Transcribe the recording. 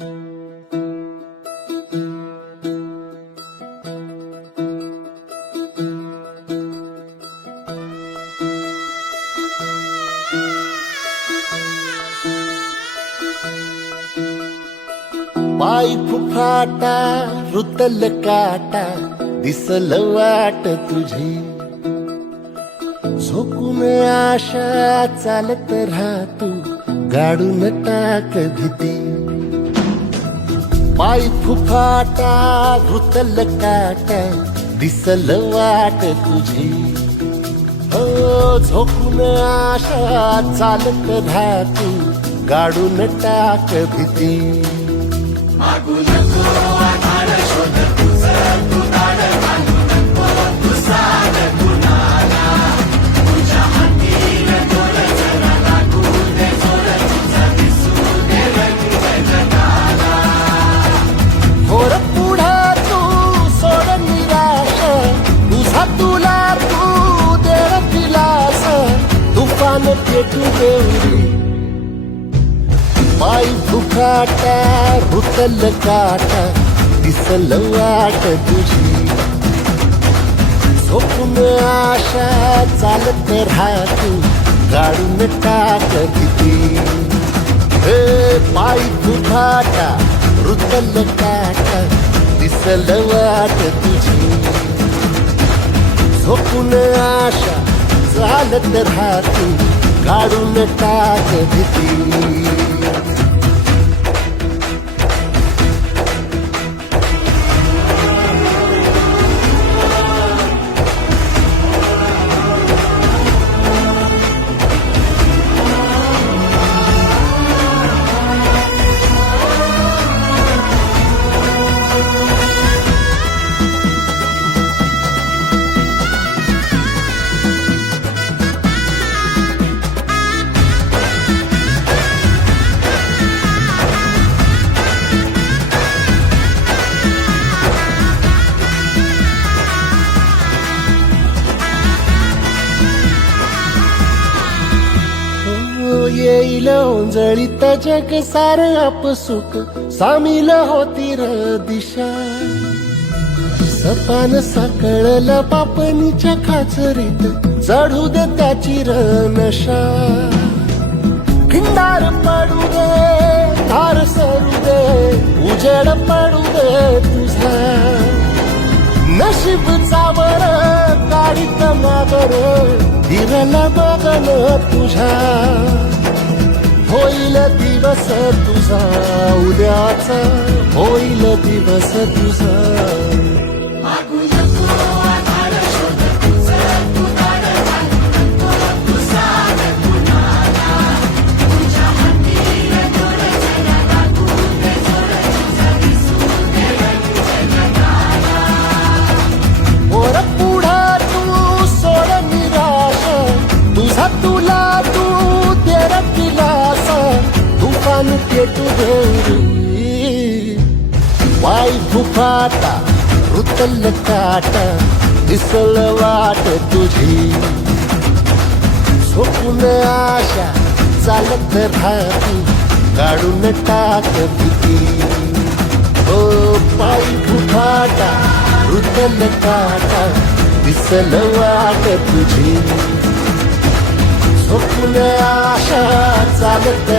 पाय फुफाटा रुतल काटा दिसल वाट तुझी झोकून आशा चालत राहतू गाडून टाक भीती पाय फुफाटा रुतल काटा दिसल वाट तुझी हो झोकून आशा चालत राहतू गाडून टाक भीती मागू नको आधार शोध तुझं तू दाड घालू नको तू साध कुणाला तुझ्या हातीन तोर जरा लागू दे जोर तुझा दिसू दे रंग जगाला होर पुढे तू सोड निराश तुझा तुला तू दे दिलास तुफान पेटू देवरी पाय फुफाटा रुतल काटा दिसल वाट तुझी झोपून आशा चालत राहतू गाडून टाक भीती हे पाय फुफाटा रुतल काटा दिसल वाट तुझी झोपून आशा चालत राहतू गाडून टाक भीती येईल ओंजळीत जग सार आपसुक सामील होती र दिशा सपान साकळल पापणीच्या खाचरीत चढू दे त्याची र नशा खिंडार पडू दे धार सरू दे उजेड पडू दे तुझा नशीब चावर काढीत मागर फिरल बघन तुझ्या होईल दिवस तुझा उद्याचा होईल दिवस तुझा मागू नको आधार शोध तुझं तू दाड घालू नको तू साध कुणाला तुझ्या हातीन तोर जरा लागू दे जोर तुझा दिसू दे रंग जगाला वर पुढे तू सोड निराश तुझा तुला तू देर दिलास तुफान पेटू देवरी पाय फुफाटा रुतल काटा दिसल वाट तुझी झोपून आशा चालत राहतू काढून टाक भीती हो पाय फुफाटा रुतल काटा दिसल वाट तुझी झोपून आशा चालत